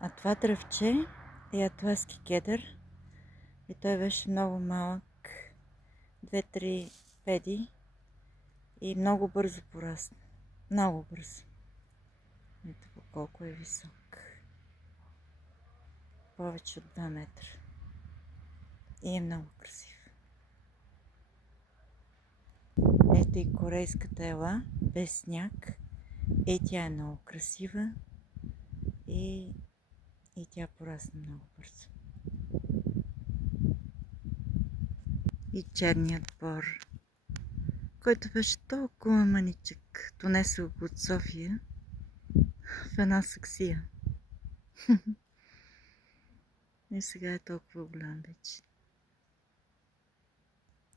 А това дръвче е атласки кедър и той беше много малък, 2-3 педи и много бързо порасна. Много бързо. Ето по колко е висок. Повече от 2 метра. И е много красив. Ето и корейската ела, без сняг. Тя е много красива и тя порасна много бързо. И черният бор, който беше толкова маничък, донесъл го от София в една саксия. И сега е толкова голям вече.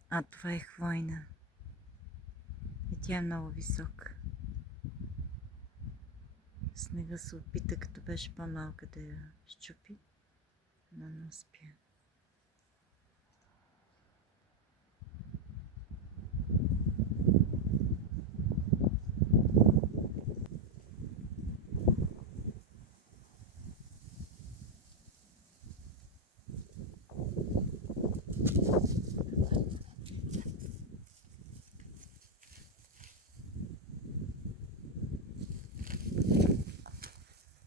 А това е хвойна. И тя е много висока. Снега се опита, като беше по-малка, да я щупи, но не успя.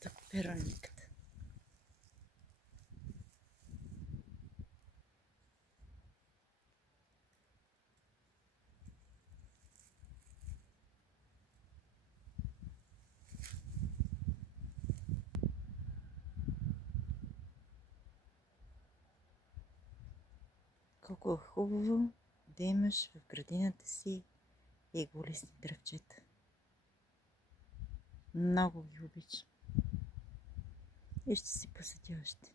Тук перониката. Колко е хубаво да имаш в градината си иглолистни дръвчета. Много ги обичам. И ще си посетя още.